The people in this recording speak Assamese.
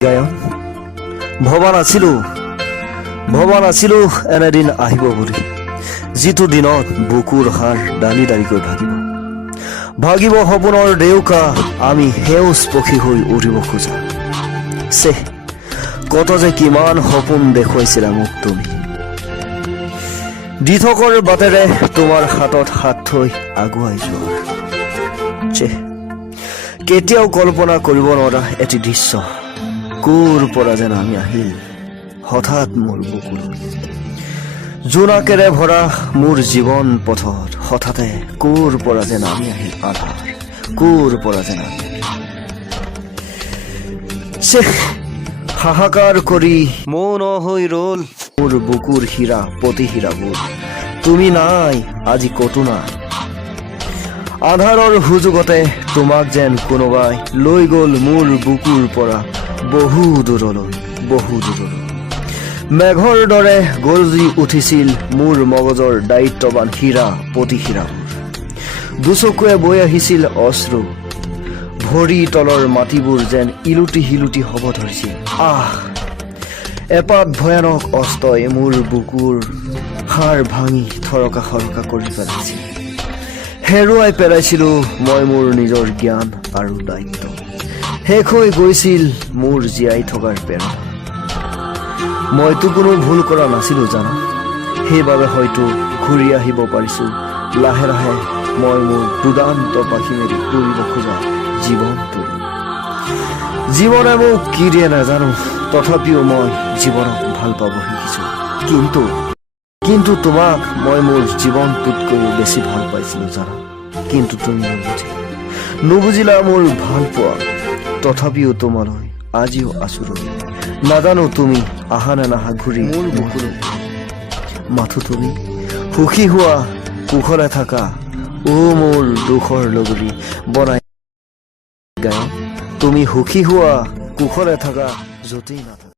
গায়ন ভবা নাছিলো এনেদিন আহিব বুলি যিটো দিনত বুকুৰ হাড় ডালি ডালিকৈ ভাগিব সপোনৰ দেউকা আমি সেউজ পক্ষী হৈ উৰিব খোজা কত যে কিমান সপোন দেখুৱাইছিলা মোক তুমি দিঠকৰ বাটেৰে তোমাৰ হাতত হাত থৈ আগুৱাই যোৱা কেতিয়াও কল্পনা কৰিব নোৱাৰা এটি দৃশ্য কোৰ পৰা যেন আমি আহিল হঠাৎ মোৰ বুকুলৈ জোনাকেৰে ভৰা মোৰ জীৱন পথত হঠাতে কোৰ পৰা যেন আমি আহিল আধাৰ কোৰ পৰা যেন আমি হাহাকাৰ কৰি মৌন হৈ ৰল মোৰ বুকুৰ হীৰা প্ৰতি হীৰাবোৰ তুমি নাই আজি কতো নাই আধাৰৰ সুযোগতে তোমাক যেন কোনোবাই লৈ গ'ল মোৰ বুকুৰ পৰা বহু দূৰলৈ মেঘৰ দৰে গৰজি উঠিছিল মোৰ মগজৰ দায়িত্ববান হীৰা প্ৰতি হীৰাবোৰ দুচকুৱে বৈ আহিছিল অশ্ৰু ভৰি তলৰ মাটিবোৰ যেন ইলুটি হিলুটি হ'ব ধৰিছিল এপাত ভয়ানক অস্তই মোৰ বুকুৰ হাড় ভাঙি থৰকা খৰকা কৰি পেলাইছিল হেৰুৱাই পেলাইছিলো মই মোৰ নিজৰ জ্ঞান আৰু দায়িত্ব শেষ হৈ গৈছিল মোৰ জীয়াই থকাৰ প্ৰেৰণা মইতো কোনো ভুল কৰা নাছিলো জানা সেইবাবে হয়তো ঘূৰি আহিব পাৰিছো লাহে লাহে মই মোৰ দুদান্ত পাখি মেলি উৰিব খোজা জীৱনে মোক কি দিয়ে নাজানো তথাপিও মই জীৱনক ভাল পাব শিকিছো কিন্তু তোমাক মই মোৰ জীৱনটোতকৈও বেছি ভাল পাইছিলো জানা কিন্তু তুমি নুবুজিলা মোৰ ভাল পোৱা তথাপিও তোমালৈ আজিও আছো ৰৈ নাজানো তুমি আহা নে নাহা ঘূৰি মোৰ বুকুলৈ মাথো তুমি সুখী হোৱা কুশলে থাকা মোৰ দুখৰ লগৰী বনাই গায়ন তুমি সুখী হোৱা কুশলে থাকা য'তেই নাথাকা